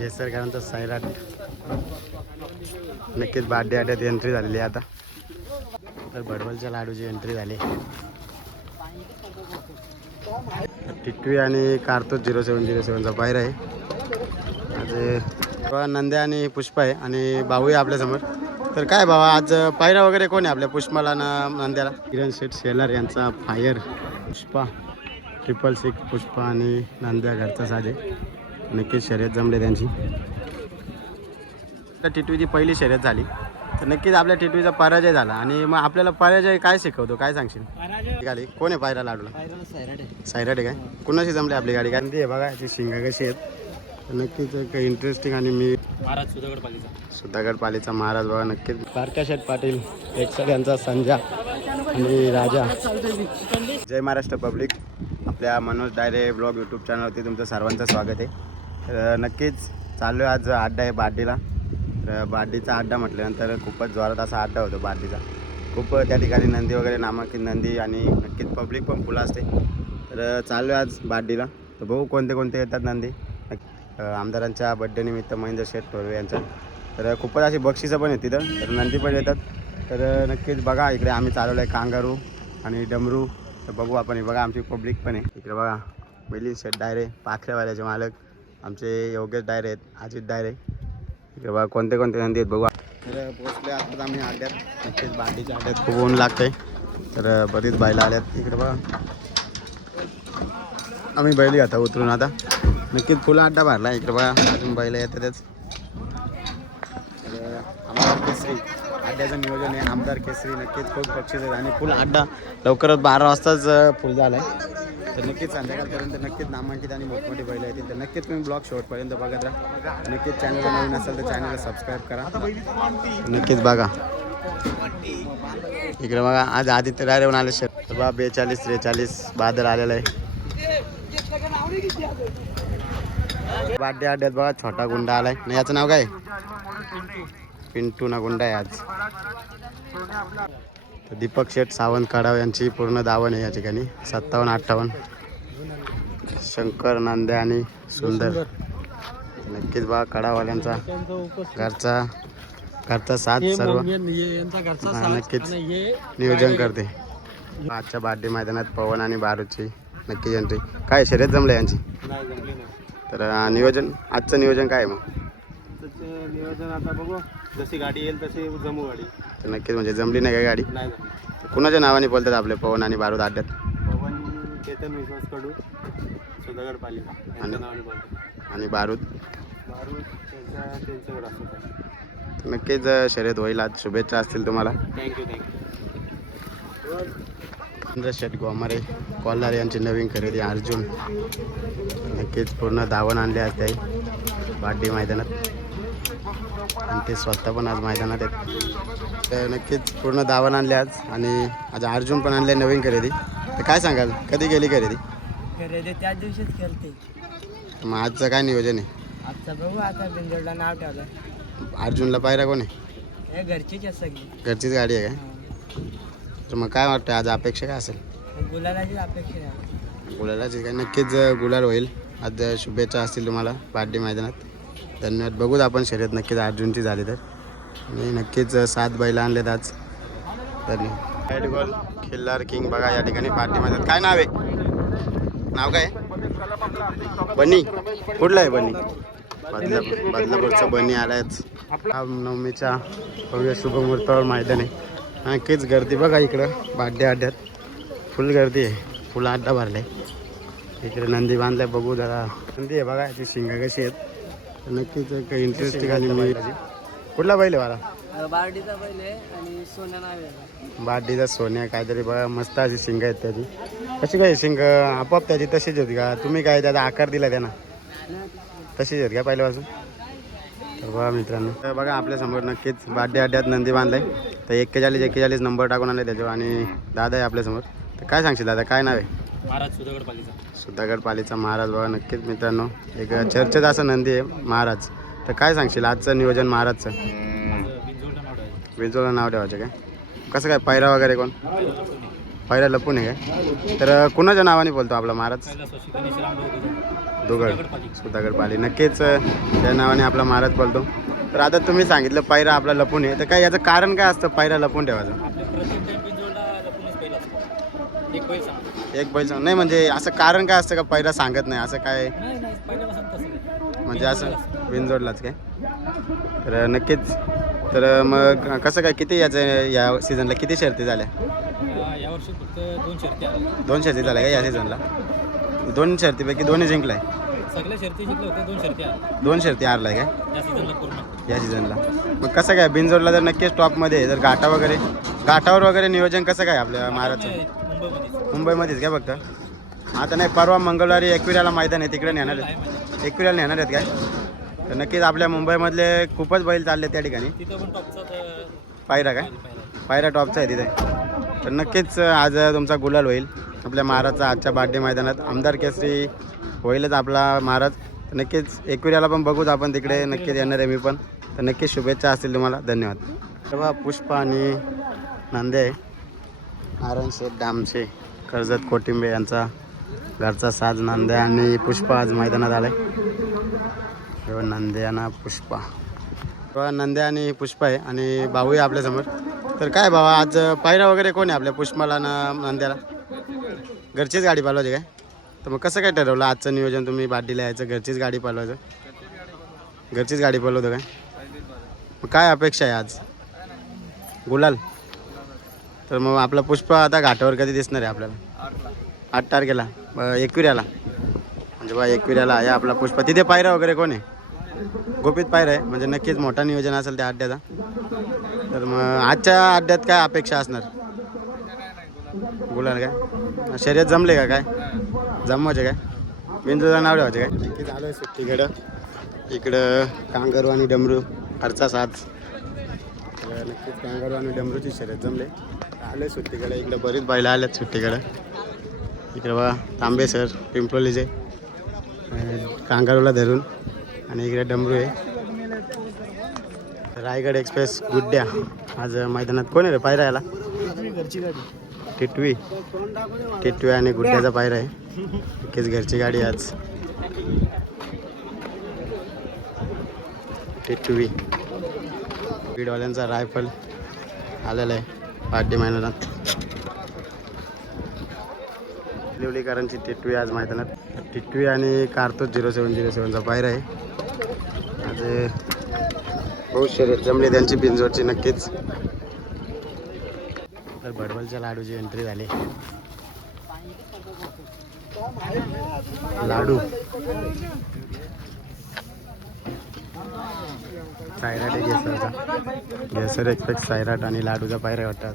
केसरकरांचा सैराट. नक्कीच बाड्डे आड्यात एंट्री झालेली आहे आता. तर भडवलच्या लाडूची एंट्री झाली. तर टिटवी आणि कार्तूस झिरो सेवन झिरो सेवनचा बाहेर आहे. आज बाबा नंद्या आणि पुष्पा आहे आणि भाऊ आहे आपल्यासमोर तर काय बाबा आज पायरा वगैरे कोण आहे आपल्या पुष्पाला ना नंद्याला? किरण शेठ शेलार यांचा pair Pushpa triple six Pushpa आणि नंद्या घरचा साजे नक्कीच शर्यत जमले त्यांची. त्या टिटवीची पहिली शर्यत झाली. तर नक्कीच आपल्या टिटवीचा पराजय झाला. आणि मग आपल्याला पराजय काय शिकवतो? काय सांगशील? गाडी कोण आहे पायरा लाडूला? सायराट आहे. काय? कुणाशी जमली आपली गाडी? कारण ती बघा ती शिंगा कशी आहेत नक्कीच एक इंटरेस्टिंग आणि मी महाराज सुधागड पालीचा सुधागड पालीचा महाराज बघा नक्कीच. बारका शेठ पाटील एकसर यांचा संजा आणि राजा. जय महाराष्ट्र पब्लिक. आपल्या मनोज डायरे ब्लॉग यूट्यूब चॅनलवरती तुमचं सर्वांचं स्वागत आहे. तर नक्कीच चालू आहे आज अड्डा आहे बार्डीला. तर बार्डीचा अड्डा म्हटल्यानंतर खूपच जोरात असा अड्डा होतो बार्डीचा. खूप त्या ठिकाणी नंदी वगैरे नामांकित नंदी आणि नक्कीच पब्लिक पण फुलं असते. तर चालू आहे आज बार्डीला. तर बघू कोणते कोणते येतात नंदी. आमदारांच्या बड्डे निमित्त महेंद्र शेठ ठोरवे यांचा. तर खूपच अशी बक्षिसं पण आहेत तिथं. तर नंदी पण येतात. तर नक्कीच बघा इकडे आम्ही चालवलं आहे कांगारू आणि डमरू. तर बघू आपण हे बघा आमची पब्लिक पण आहे. इकडे बघा मिलिंद शेठ डायरे पाखरेवाल्याचे मालक. आमचे योगेश डायरे आहेत अजित डायरे इकडे बघा कोणते कोणते नंदी आहेत बघू. तर पोचले आता आम्ही अड्ड्यात नक्कीच बांडीच्या अड्ड्यात खूप ऊन लागते तर बरीच बैला आल्यात. इकडे बघा. आम्ही बैली आता उतरून आता. नक्कीच फुलं अड्डा भरला इकडे बघा. अजून बैल येतातच. आमदार केसरी. अड्ड्याचं नियोजन आहे. आमदार केसरी नक्कीच खूप बक्षीस आहेत. आणि फुल अड्डा लवकरच बारा वाजताच फुल झाला आहे तर नक्कीच संध्याकाळपर्यंत नक्कीच नामांकित आणि मोठमोठी बैल येतील. तर नक्कीच तुम्ही ब्लॉग शेवटपर्यंत बघत राहा. नक्कीच चॅनल नवीन असेल तर चॅनलला सबस्क्राईब करा. नक्कीच बघा. इकडे बघा आज आदित्य राय म्हणून आले शेत बा बेचाळीस त्रेचाळीस बादल आलेलं आहे. बाड्डे अड्ड्यात बघा छोटा गुंडा आलाय. नाही याचं नाव काय? पिंटू ना गुंडा आहे आज. तर दीपक शेठ सावंत कडाव यांची पूर्ण दावण आहे या ठिकाणी. सत्तावन्न अठ्ठावन्न. शंकर नांद्या आणि सुंदर. नक्कीच बघा कडावाल्यांचा घरचा घरचा साथ सर्व. नक्कीच. नियोजन करते. आजच्या बाड्डे मैदानात पवन आणि बारूची नक्की एंट्री काय शर्यत जमलं यांची? तर नियोजन आजचं नियोजन काय मग? नियोजन आता बघू. जशी गाडी येईल तशी जमू गाडी. तर नक्कीच म्हणजे जमली नाही का गाडी? नाही जमली. कुणाच्या नावाने बोलतात आपले पवन आणि बारूद अड्ड्यात पवन केतन विश्वास कडू सुधागड पालिका यांच्या नावाने बोलतो आणि बारूद? बारू त्यांच्या त्यांच्याकडे असतो तर नक्कीच अं, शर्यत होईल. आज शुभेच्छा असतील तुम्हाला. Thank you thank you Chandra Shet Gomare Kolhar यांची नवीन खरेदी अर्जुन. नक्कीच पूर्ण धावण आणले त्याही बाड्डी मैदानात. आणि ते स्वतः पण आज मैदानात आहेत. तर नक्कीच पूर्ण धावण आणले आज आणि आज अर्जुन पण आणले नवीन खरेदी. तर काय सांगाल? कधी गेली खरेदी? खरेदी त्याच दिवशीच खेळते मग आजचं काय नियोजन आहे? आजचा बघू आता बिंजोडला नाव ठेवलं. अर्जुनला पायरा कोण? आहे हे घरचीच आहे सगळी. घरचीच गाडी आहे काय? तर मग काय वाटतं आज अपेक्षा काय असेल. गुलालाची अपेक्षा आहे. गुलालाची काय? नक्कीच गुलाल होईल. आज शुभेच्छा असतील तुम्हाला पार्टी मैदानात. धन्यवाद बघूच आपण शर्यत नक्कीच अर्जुनची झाली तर. आणि नक्कीच सात बैल आणलेत आज. धन्यवाद बॉल खिल्लार किंग बघा या ठिकाणी पार्टी मैदानात काय नाव आहे? नाव काय बनी. कुठलं आहे बनी? बदला बदलापूरचं बनी आलायच. नवमीच्या भव्य शुभमुहूर्तावर मैदान आहे. नक्कीच गर्दी बघा इकडं. बाड्डे अड्ड्यात फुल गर्दी आहे. फुल अड्डा भरलाय. इकडे नंदी बांधलाय. बघू जरा. नंदी आहे बघा याची शिंगा कशी आहेत. नक्कीच एक इंटरेस्टिंग आणि मी कुठला बैल आहे मला बारडीचा पहिले आणि सोन्या नाव आहे बाडीचा सोन्या काहीतरी बघा मस्त अशी शिंग आहेत त्याची. कशी काय शिंग? आपोआप त्याची तशीच होती का? तुम्ही काय त्याचा आकार दिला त्यांना? तशीच आहेत का पहिल्यापासून? तर बघा मित्रांनो तर बघा आपल्यासमोर नक्कीच बाड्डे अड्ड्यात नंदी बांधलाय. तर एक्केचाळीस एक्केचाळीस नंबर टाकून आणले त्याच्यावर आणि दादा आहे आपल्यासमोर तर काय सांगशील दादा? काय नाव आहे? महाराज सुधागड पालीचा सुधागड पालीचा महाराज बघा नक्कीच मित्रांनो. एक चर्चेत असं नंदी आहे महाराज. तर काय सांगशील आजचं नियोजन महाराजचं? बिंजोडला नाव ठेवायचं. काय? कसं काय पैरा वगैरे कोण? पायरा लपून आहे काय? तर कुणाच्या नावाने बोलतो आपला महाराज? दुगड सुधागड पाली नक्कीच त्या नावाने आपला महाराज बोलतो. तर आता तुम्ही सांगितलं पायरा आपला लपून आहे. तर काय याचं कारण काय असतं पायरा लपून ठेवायचं? एक बैल नाही म्हणजे असं कारण काय असतं का पायरा सांगत नाही? असं काय म्हणजे असं बिनजोडलाच काय? तर नक्कीच. तर मग कसं काय किती याचं या सीझनला किती शर्ती झाल्या? यावर्षी फक्त दोन शर्ती आल्या. दोन शर्ती झाल्या का या सीझनला दोन शर्तीपैकी दोन्ही जिंकलाय. सगळ्या शर्ती जिंकल्या होत्या दोन शर्ती आल्या. दोन शर्ती हारलाय काय? या सीझनला मग कसं काय बिनजोडला जर नक्कीच टॉपमध्ये जर घाटा वगैरे घाटावर वगैरे नियोजन कसं काय आपल्या मुंबईमध्ये मुंबईमध्येच काय फक्त? आता नाही परवा मंगळवारी एकविऱ्याला मैदान आहे तिकडे नेणार आहेत. एकविऱ्याला नेणार आहेत काय? तर नक्कीच आपल्या मुंबईमधले खूपच बैल चालले त्या ठिकाणी. पायरा काय? पायरा टॉपचा आहे तिथे. तर नक्कीच आज तुमचा गुलाल होईल. आपल्या महाराजचा आजच्या बाड्डे मैदानात. आमदार केसरी होईलच आपला महाराज. नक्कीच एकविऱ्याला पण बघूच आपण तिकडे. नक्कीच येणार आहे मी पण. तर नक्कीच शुभेच्छा असतील तुम्हाला. धन्यवाद. तेव्हा पुष्पा आणि नांदे. आहे नारायण शेठ डामशे कर्जत कोटिंबे यांचा घरचा साज नांद्या आणि पुष्पा आज मैदानात आलाय तेव्हा नंदे आणि पुष्पा. तेव्हा नंदे आणि पुष्पा आहे आणि भाऊ आहे आपल्यासमोर तर काय भावा आज पायरा वगैरे कोण आहे आपल्या पुष्पाला ना नंद्याला? घरचीच गाडी पालवायची काय? तर मग कसं काय ठरवलं आजचं नियोजन? तुम्ही बाडीला यायचं घरचीच गाडी पालवायचं? घरचीच गाडी पालवतो काय? मग काय अपेक्षा आहे आज? गुलाल? तर मग आपला पुष्प आता घाटावर कधी दिसणार आहे आपल्याला? आठ तारखेला. एकविऱ्याला. म्हणजे बा एकविऱ्याला आहे आपला पुष्प. तिथे पायरा वगैरे कोण आहे? गोपित पायरा आहे. म्हणजे नक्कीच मोठा नियोजन असेल त्या अड्ड्याचा. तर मग आजच्या अड्ड्यात काय अपेक्षा असणार? गुलाल काय? शर्यत जमले का काय? जमवायचे काय? बिंदूचं नाव व्हायचे काय? नक्कीच झालं आहे सुट्टीकडं इकडं कांगरू आणि डमरू खर्चा साथ तर नक्कीच कांगारू आणि डमरूची शर्यत जमले. आले सुट्टीकडे. इकडे बरीच बैला आल्यात सुट्टीकडे. इकडे बघा तांबे सर पिंपळीचे कांगारूला धरून. आणि इकडे डमरू आहे रायगड एक्सप्रेस गुड्ड्या. आज मैदानात कोण आहे रे पायरा याला? टिटवी. टिटवी आणि गुड्ड्याचा पायरा आहे. नक्कीच घरची गाडी आज. टिटवी. बीडवाल्यांचा रायफल आलेला आहे. पाड्डे मैदानात. लिवलीकरांची टिटवी आज मैदानात. टिटवी आणि कारतूस झिरो सेवन झिरो सेवनचा पायर आहे. आज बहुत शर्यत जमली त्यांची बिंजोरची नक्कीच. तर भडवलच्या लाडूची एंट्री झाली. लाडू. सायराट आहे गेसरचा गेसर एक्सपेक्ट सायराट आणि लाडूचा पायऱ्या वाटतात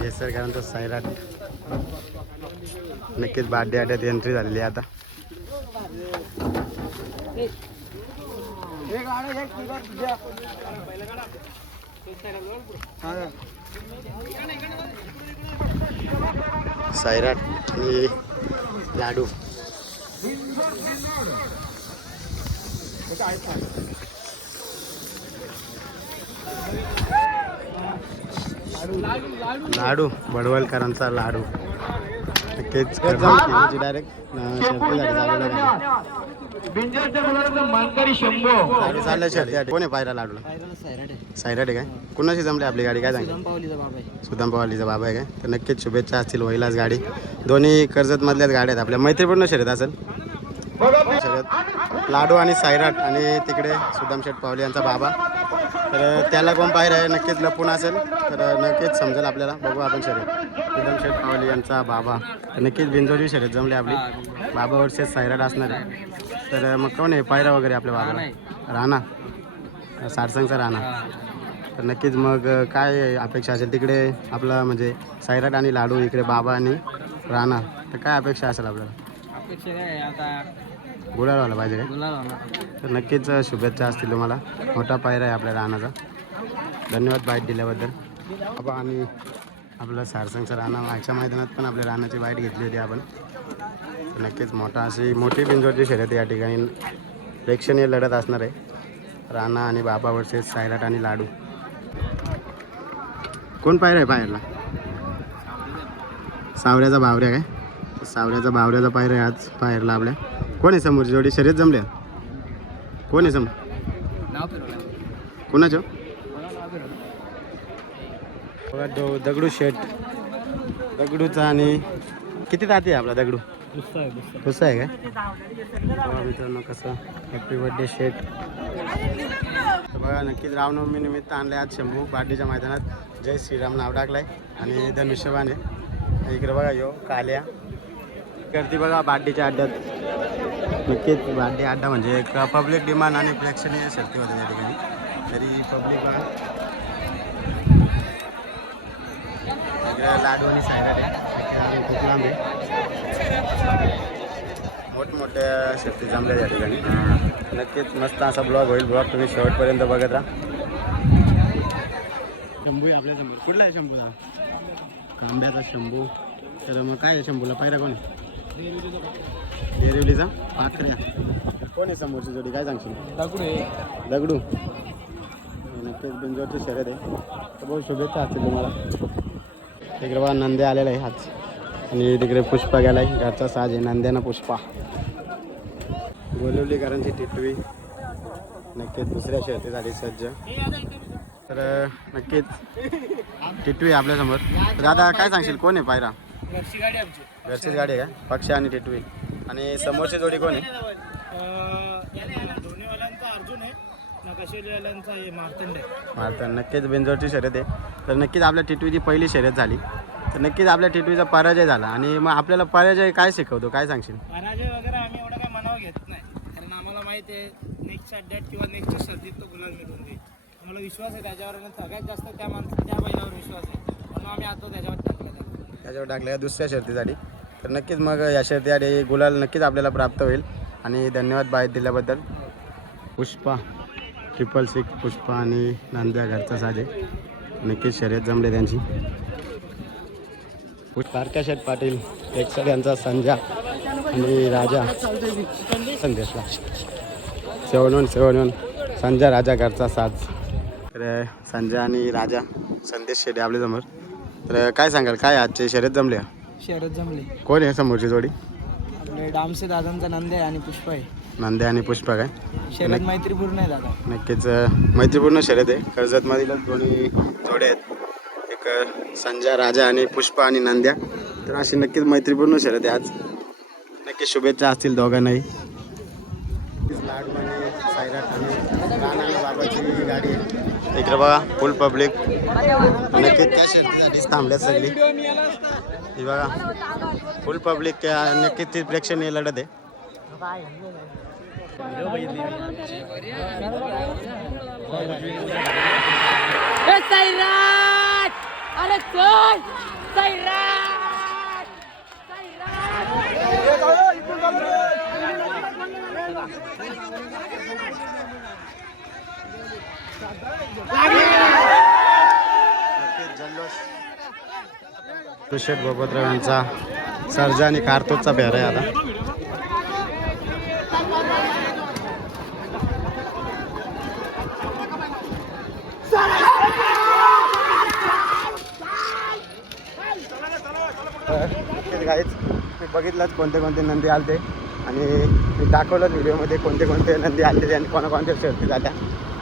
गेसरकरांचा सायराट. नक्कीच बाड्डे अड्ड्यात एंट्री झालेली आहे आता. सायराट आणि लाडू. लाडू बडवलकरांचा लाडू. नक्कीच डायरेक्ट लाडू चाललं शर्ती कोण आहे पायरा लाडूला? सायराट आहे काय? कुणाशी जमली आपली गाडी? काय सांगितलं? सुदाम पवालीचा बाबा आहे काय? तर नक्कीच शुभेच्छा असतील होईलाच गाडी. दोन्ही कर्जतमधल्याच गाड्या आहेत आपल्या. मैत्रीपूर्ण शर्यत असेल. शर्यत लाडू आणि सायराट आणि तिकडे सुदाम शेठ पावली यांचा बाबा. तर त्याला कोण पाहिजे आहे? नक्कीच लपून असेल. तर नक्कीच समजेल आपल्याला. बघू आपण शर्यत. सुदाम शेठ पावली यांचा बाबा. तर नक्कीच बिंजोरी शर्यत जमली आपली. बाबा वर्षेच सायराट असणार आहे. तर मग कोण आहे? पायरा वगैरे आपल्या बाबा राणा सारसंगचा राणा. तर नक्कीच मग काय अपेक्षा असेल तिकडे? आपलं म्हणजे सायराट आणि लाडू इकडे बाबा आणि राणा. तर काय अपेक्षा असेल आपल्याला? अपेक्षा काय आता गुलाल व्हायला पाहिजे काय? तर नक्कीच शुभेच्छा असतील तुम्हाला. मोठा पायरा आहे आपल्या राणाचा. धन्यवाद बाईट दिल्याबद्दल. बाबा आणि आपलं सारसंगचं राणा मागच्या मैदानात पण आपल्या राणाची बाईट घेतली होती आपण. नक्कीच मोठा अशी मोठी बिंजोरची शर्यत या ठिकाणी प्रेक्षणीय लढत असणार आहे. राणा आणि बाबा वर्सेस सायराट आणि लाडू. कोण पायर आहे पायरला सावऱ्याचा बावऱ्या काय? सावऱ्याचा बावऱ्याचा पायर आहे आज पायरला आपल्या. कोण आहे समोरची जोडी शर्यत जमल्या कोण आहे समोर? नाव फिरवलं. कोणाचं? बघा दो दगडू शेट दगडूचा आणि किती जाते आपला दगडू? दुसरा आहे बघा मित्रांनो कसं हॅपी बर्थडे शेट बघा नक्कीच रामनवमी निमित्त आणले आज शंभू पार्टीच्या मैदानात. जय श्रीराम नाव टाकलाय आणि धनुष्यबाण आहे. इकडे बघा यो काल्या. करती बघा बार्टीच्या अड्ड्यात. नक्कीच बार्टी अड्डा म्हणजे एक पब्लिक डिमांड आणि प्रेक्षणीय शक्ती होते त्या ठिकाणी. तरी पब्लिक बघा आहे. आणि खूप लांब आहे. मोठमोठ्या शक्ती जमल्या या ठिकाणी. नक्कीच मस्त असा ब्लॉग होईल. ब्लॉग तुम्ही शेवटपर्यंत बघत राहा. शंभू आहे आपल्यासमोर. कुठला आहे शंभूचा कांब्याचा शंभू. तर मग काय आहे शंभूला? पायरा कोण? आहे देरिवलीचा पाखऱ्या. कोण आहे समोरची जोडी? काय सांगशील? दगडू आहे. दगडू. नक्कीच बिंजोरची शर्यत आहे. तर बहुत शुभेच्छा असतील तुम्हाला. तिकडे बघा नंदे आलेला आहे आज आणि तिकडे पुष्पा गेला आहे घरचा साज आहे नंद्यानं पुष्पा. गोलिवलीकरांची टिटवी. नक्कीच दुसऱ्या शर्यतीसाठी सज्ज. तर नक्कीच टिटवी आपल्यासमोर दादा काय सांगशील? कोण आहे पायरा? घरची घरचीच गाडी आहे का? पक्ष आणि टिटवी. आणि समोरची जोडी कोण आहे? मारतात नक्कीच बिंजोरची शर्यत आहे. तर नक्कीच आपल्या टिटवीची पहिली शर्यत झाली. तर नक्कीच आपल्या टिटवीचा पराजय झाला. आणि मग आपल्याला पराजय काय शिकवतो? काय सांगशील? पराजय वगैरे आम्ही एवढं काही मनावर घेत नाही. कारण आम्हाला माहिती आहे नेक्स्ट अड्ड्यात किंवा नेक्स्ट सर्दीत तो गुलाल मिळून देईल. आम्हाला विश्वास आहे त्याच्यावर सगळ्यात जास्त त्या माणसा त्या बैलावर विश्वास आहे. म्हणून आम्ही आता त्याच्यावर टाकलं त्याच्यावर टाकल्या दुसऱ्या शर्तीसाठी. तर नक्कीच मग या शर्तीसाठी गुलाल नक्कीच आपल्याला प्राप्त होईल. आणि धन्यवाद बाहेर दिल्याबद्दल. पुष्पा ट्रिपल सिक्स पुष्पा आणि नांद्या घरचा साजे. नक्कीच शर्यत जमले त्यांची. पारख्या शेठ पाटील एकसर यांचा संजा आणि Raja संदेशला. Seven one seven one Sanjay Raja घरचा साज तर संजय आणि राजा संदेश शेटे आपल्यासमोर तर काय सांगाल काय आजचे शर्यत जमले? शरद जमले. कोण आहे समोरची जोडी? आपले डामसे दादांचा नंद आहे आणि पुष्प आहे. नंद्या आणि पुष्पा काय? शरद मैत्रीपूर्ण आहे दादा. नक्कीच मैत्रीपूर्ण शर्यत आहे. कर्जतमधीलच दोन्ही जोडे आहेत. एक संजय राजा आणि पुष्पा आणि नंद्या. तर अशी नक्कीच मैत्रीपूर्ण शर्यत आहे आज. नक्कीच शुभेच्छा असतील दोघांनाही. राणा आणि बाबाची गाडी आहे इकडे बघा फुल पब्लिक नक्कीच त्या शर्यतीसाठीच थांबल्यात सगळी. ही बघा फुल पब्लिक नक्कीच ती प्रेक्षणीय लढत आहे. सैराट! अरे चल! सैराट! तुषेट बोपतराव यांचा सर्जा आणि कार्तूकचा पेहर आहे आता काहीच मी बघितलंच कोणते कोणते नंदी आलते. आणि मी दाखवलंच व्हिडिओमध्ये कोणते कोणते नंदी आलेले आणि कोणाकोणत्या शर्ती झाल्या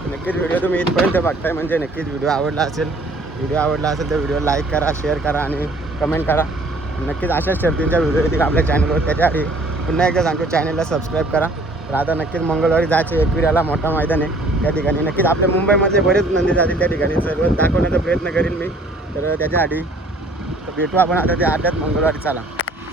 नक्कीच व्हिडिओ तुम्ही इथपर्यंत बघताय म्हणजे नक्कीच व्हिडिओ आवडला असेल. व्हिडिओ आवडला असेल तर व्हिडिओ लाईक करा शेअर करा आणि कमेंट करा. नक्कीच अशाच शर्तींच्या व्हिडिओ येतील आपल्या चॅनलवर. त्याच्यासाठी पुन्हा एकदा सांगतो चॅनलला सबस्क्राईब करा. तर आता नक्कीच मंगळवारी जायचं एकविराला मोठा मैदान. आहे त्या ठिकाणी नक्कीच आपल्या मुंबईमधले बरेच नंदी जातील त्या ठिकाणी. सर्व दाखवण्याचा प्रयत्न करेन मी. तर त्याच्यासाठी भेटू आपण आता त्या आठ्यात मंगळवारी. चला.